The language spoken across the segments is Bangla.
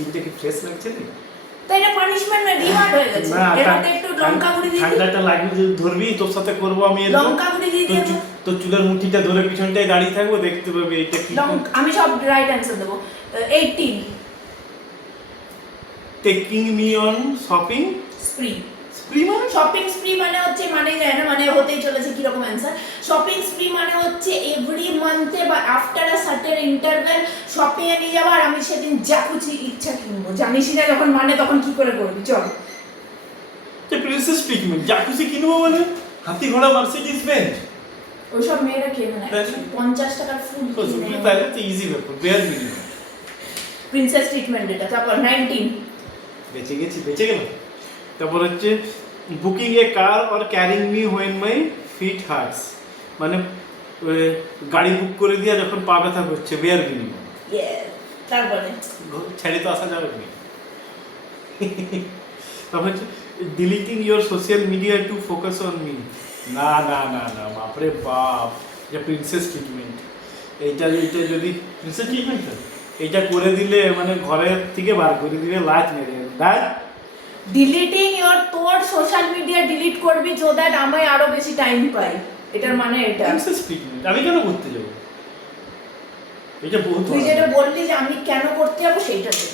স্কিনটা কি ফ্রেশ লাগছে না? তো এটা পানিশমেন্ট না, রিওয়ার্ড হয়ে গেছে। এটাতে একটু লঙ্কা গুঁড়ি দিয়ে দিই। ঠান্ডাটা লাগবে যদি ধরবি, তোর সাথে করবো আমি এরকম। লঙ্কা গুঁড়ি দিয়ে দিই। তোর চুলের মুঠিটা ধরে পিছনটায় দাঁড়িয়ে থাকবো, দেখতে পাবি এটা কি। আমি সব রাইট অ্যানসার দেবো। 18 টেকিং মি অন শপিং স্প্রি। স্প্রি মানে শপিং স্প্রি মানে হচ্ছে, মানে যায় না, মানে হতেই চলেছে কি রকম অ্যানসার। শপিং স্প্রি মানে হচ্ছে এভরি মান্থে বা after a certain interval shopping এ নিয়ে যাবো, আর আমি সেদিন যা খুশি ইচ্ছা কিনবো। জানিসই না যখন মানে তখন কি করে করবি, চল। যে প্রিন্সেস ট্রিটমেন্ট, যা খুশি কিনবো মানে হাতি ঘোড়া মার্সিডিজ বেঞ্জ, ওইসব মেয়েরা কেনে না, 50 টাকার ফুল কিনে। তাহলে তো ইজি ব্যাপার, বেয়ার মিনিমাম। প্রিন্সেস ট্রিটমেন্ট এটা। তারপর 19 বেঁচে গেল। তারপর হচ্ছে booking a car or carrying me when my feet hurts, মানে গাড়ি বুক করে দিয়া যখন পা ব্যথা করছে, বেয়ার মিনিমাম। তারপরে ছেড়ে তো আসা যাবে না। তারপর হচ্ছে deleting your social media to focus on me. না না না না, বাপরে বাপ, যে প্রিন্সেস ট্রিটমেন্ট, এইটা যদি প্রিন্সেস ট্রিটমেন্ট এইটা করে দিলে মানে ঘরের থেকে বার করে দিলে লাইট মেরে দেয়। ডিলিটিং ইওর, তোর সোশ্যাল মিডিয়া ডিলিট করবি সো দ্যাট আমি আরো বেশি টাইম পাই, এটার মানে এটা। প্রিন্সেস ট্রিটমেন্ট আমি কেন করতে যাব? এটা বহুত তুই যেটা বললি যে আমি কেন করতে যাবো সেইটা তো,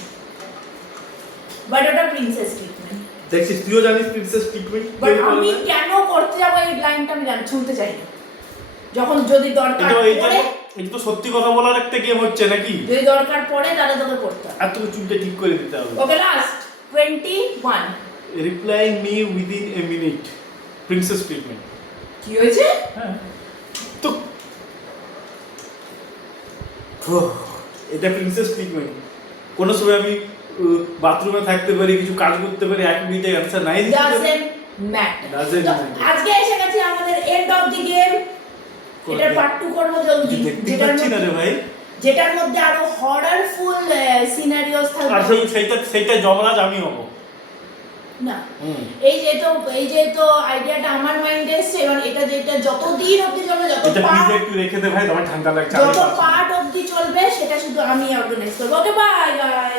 বাট ওটা প্রিন্সেস ট্রিটমেন্ট। দেখছিস, তুইও জানিস প্রিন্সেস ট্রিটমেন্ট, বাট আমি কেন করতে যাবো এই লাইনটা আমি শুনতে চাই না। যখন যদি দরকার পড়ে, এটা তো সত্যি কথা বলার একটা গেম হচ্ছে নাকি? যদি দরকার পড়ে তাহলে তোকে করতে হবে। আর তোকে চুলটা ঠিক করে দিতে হবে। Okay, last 21 replying me within a minute, princess treatment. কি হয়েছে? হ্যাঁ তো এটা প্রিন্সেস ট্রিটমেন্ট। কোনো সময় আমি বাথরুমে থাকতে পারি, কিছু কাজ করতে পারি, 1 মিনিটে অ্যান্সার নাই দিতে পারি। Doesn't matter. Doesn't matter. আজকে এসে গেছি আমাদের এন্ড অফ দি গেম। এটার পার্ট 2 করব জলদি, যেটার মধ্যে আরো হররফুল সিনারিওস থাকবে। আর সেইটা যমরাজ আমি হব না, এই যে তো আইডিয়াটা আমার মাইন্ডে এসেছে। এবার এটা যেটা যতদিন অবধি চলবে, যত পার্ট একটু রেখে দে ভাই, তোমার ঠান্ডা লাগছে। যত পার্ট অবধি চলবে সেটা শুধু আমি অর্গানাইজ করব। ওকে, বাই বাই।